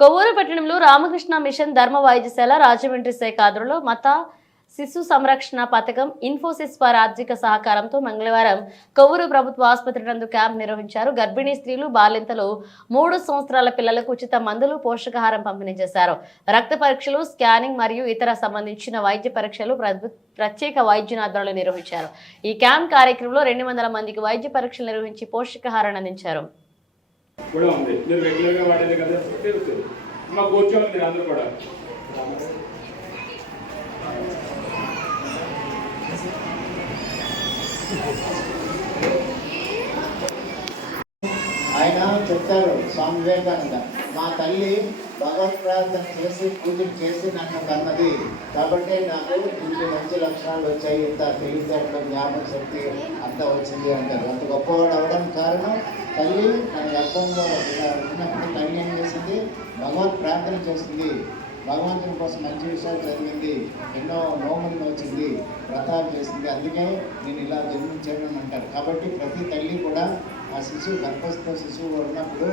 కొవ్వూరు పట్టణంలో రామకృష్ణ మిషన్ ధర్మ వైద్యశాల రాజమండ్రి శాఖ ఆధ్వర్యంలో మత శిశు సంరక్షణ పథకం ఇన్ఫోసిస్ వారి ఆర్థిక సహకారంతో మంగళవారం కొవ్వూరు ప్రభుత్వ ఆసుపత్రి నందు క్యాంప్ నిర్వహించారు. గర్భిణీ స్త్రీలు బాలింతలు మూడు సంవత్సరాల పిల్లలకు ఉచిత మందులు పోషకాహారం పంపిణీ చేశారు. రక్త పరీక్షలు స్కానింగ్ మరియు ఇతర సంబంధించిన వైద్య పరీక్షలు ప్రత్యేక వైద్యుని నిర్వహించారు. ఈ క్యాంప్ కార్యక్రమంలో రెండు వందల మందికి వైద్య పరీక్షలు నిర్వహించి పోషకాహారాన్ని అందించారు. కూడా ఉంది. మీరు రెగ్యులర్గా వాడేది కదా? తెలుసు మాకు కూర్చోవాలి మీరు అందరూ కూడా. ఆయన చెప్తారు స్వామి వివేకానంద మా తల్లి భగవత్ ప్రార్థన చేసి పూజలు చేసి నన్ను కన్నది. కాబట్టి నాకు ఇంటి మంచి లక్షణాలు వచ్చాయి. ఇంత తెలివితేటలు జ్ఞాపక శక్తి అంతా వచ్చింది. అంటారు అంత గొప్పవాడు అవడం కారణం తల్లి తన గర్భంలో ఇలా ఉన్నప్పుడు తల్లి ఏం చేసింది? భగవత్ ప్రార్థన చేసింది భగవంతుని కోసం మంచి విషయాలు చదివింది ఎన్నో నోములు వచ్చింది. వ్రతాలు చేసింది. అందుకే నేను ఇలా జన్మించడం అంటారు. కాబట్టి ప్రతి తల్లి కూడా ఆ శిశువు గర్భస్థ శిశువు ఉన్నప్పుడు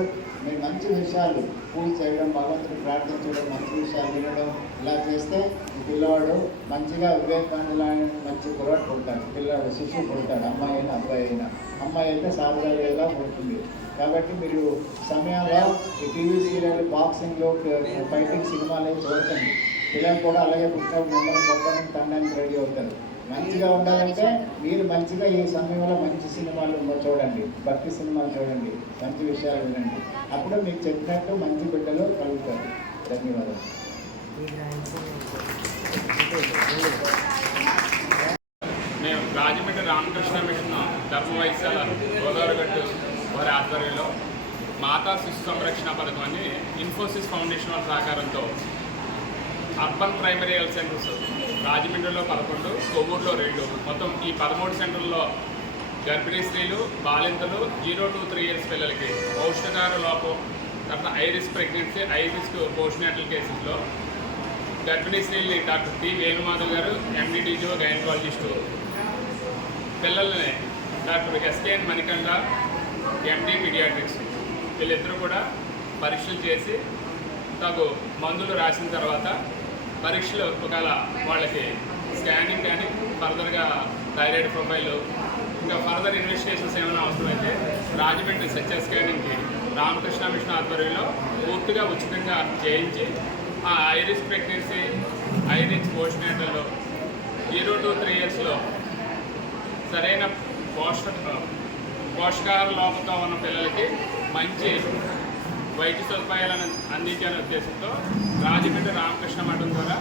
మంచి విషయాలు పూజ చేయడం భగవంతుని ప్రార్థించడం మంచి విషయాలు వినడం ఇలా చేస్తే ఈ పిల్లవాడు మంచిగా వివేకానందమైన మంచి కుర్రాడు పుడతాడు పిల్లవాడు శిశువు పుడతాడు అమ్మాయి అయినా అబ్బాయి అయినా. అమ్మాయి అయితే సాధారణంగా పుడుతుంది కాబట్టి మీరు సమయంలో ఈ టీవీ సీరియల్ బాక్సింగ్లో ఫైటింగ్ సినిమాలు అవి చూడకండి పిల్లలు కూడా అలాగే పుస్తకం ఉండడం కొట్టడానికి తండానికి రెడీ అవుతారు. మంచిగా ఉండాలంటే మీరు మంచిగా ఈ సమయంలో మంచి సినిమాలు చూడండి భక్తి సినిమాలు చూడండి మంచి విషయాలు వినండి. అప్పుడు మీకు చెప్పినట్టు మంచి బిడ్డలు కలుగుతారు. ధన్యవాదాలు. మేము రాజమండ్రి రామకృష్ణ మిషన్ ధర్మ వైశాల గోదావరిగట్టు వారి ఆధ్వర్యంలో మాతా శిశు సంరక్షణ పథకం అని ఇన్ఫోసిస్ ఫౌండేషన్ వారి సహకారంతో అర్బన్ ప్రైమరీ హెల్త్ సెంటర్స్ రాజమండ్రిలో పదకొండు కొవ్వూరులో రెండు. మొత్తం ఈ పదమూడు సెంటర్లో గర్భిణీ స్త్రీలు బాలింతలు జీరో టు త్రీ ఇయర్స్ పిల్లలకి పౌష్టికార లోపం తర్వాత ఐరిస్ ప్రెగ్నెన్సీ ఐరిస్ పోస్ట్నేటల్ కేసెస్లో గర్భిణీ స్త్రీల్ని doctor T Venumadhav garu ఎండిటీజీఓ gynaecologist పిల్లల్ని doctor SKN Manikanda MD paediatrics వీళ్ళిద్దరూ కూడా పరీక్షలు చేసి తగు మందులు రాసిన తర్వాత పరీక్షలు ఒకవేళ వాళ్ళకి స్కానింగ్ కానీ ఫర్దర్గా థైరాయిడ్ ప్రొఫైల్ ఇంకా ఫర్దర్ ఇన్వెస్టిగేషన్స్ ఏమైనా అవసరమైతే రాజమండ్రి సత్య స్కానింగ్కి రామకృష్ణ మిషన్ ఆధ్వర్యంలో పూర్తిగా ఉచితంగా చేయించి ఆ high risk pregnancy high risk పోస్ట్నేటల్లో zero to three ఇయర్స్లో సరైన పోషక పోషకాహార లోపంతో ఉన్న పిల్లలకి మంచి వైద్య సదుపాయాలను అందించాలనే ఉద్దేశంతో రాజమండ్రి రామకృష్ణ మఠం ద్వారా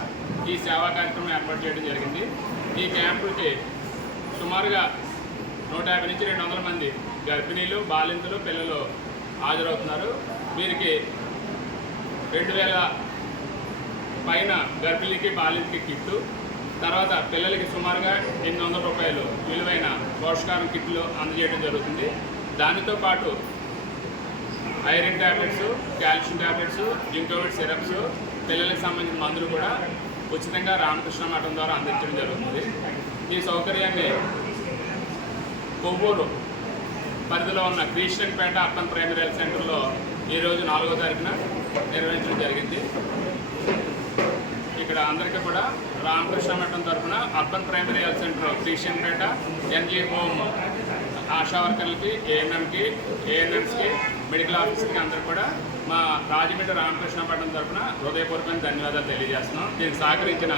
ఈ సేవా కార్యక్రమం ఏర్పాటు చేయడం జరిగింది. ఈ క్యాంపుకి సుమారుగా నూట యాభై నుంచి రెండు వందల మంది గర్భిణీలు బాలింతలు పిల్లలు హాజరవుతున్నారు. వీరికి రెండు వేల పైన గర్భిణీకి బాలింతకి కిట్టు తర్వాత పిల్లలకి సుమారుగా ఎనిమిది వందల రూపాయలు విలువైన పోషకాహారం కిట్లు అందజేయడం జరుగుతుంది. దానితో పాటు iron tablets calcium tablets Zincovit syrups పిల్లలకు సంబంధించిన మందులు కూడా ఉచితంగా రామకృష్ణ మఠం ద్వారా అందించడం జరుగుతుంది. ఈ సౌకర్యాన్ని కొవ్వూరు పరిధిలో ఉన్న క్రిస్టియన్పేట అర్బన్ ప్రైమరీ హెల్త్ సెంటర్లో ఈరోజు నాలుగో తారీఖున నిర్వహించడం జరిగింది. ఇక్కడ అందరికీ కూడా రామకృష్ణ మఠం తరఫున urban primary health centre Christianpet NG home ASHA వర్కర్లకి ఏఎన్ఎంకి ఏఎన్ఎంస్కి మెడికల్ ఆఫీసర్కి అందరూ కూడా మా రాజమండ్రి రామకృష్ణ తరఫున హృదయపూర్వకమైన ధన్యవాదాలు తెలియజేస్తున్నాం. దీనికి సహకరించిన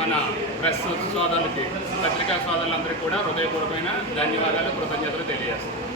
మన ప్రెస్ సోదరులకి పత్రికా సోదరులందరికీ కూడా హృదయపూర్వకమైన ధన్యవాదాలు కృతజ్ఞతలు తెలియజేస్తున్నాం.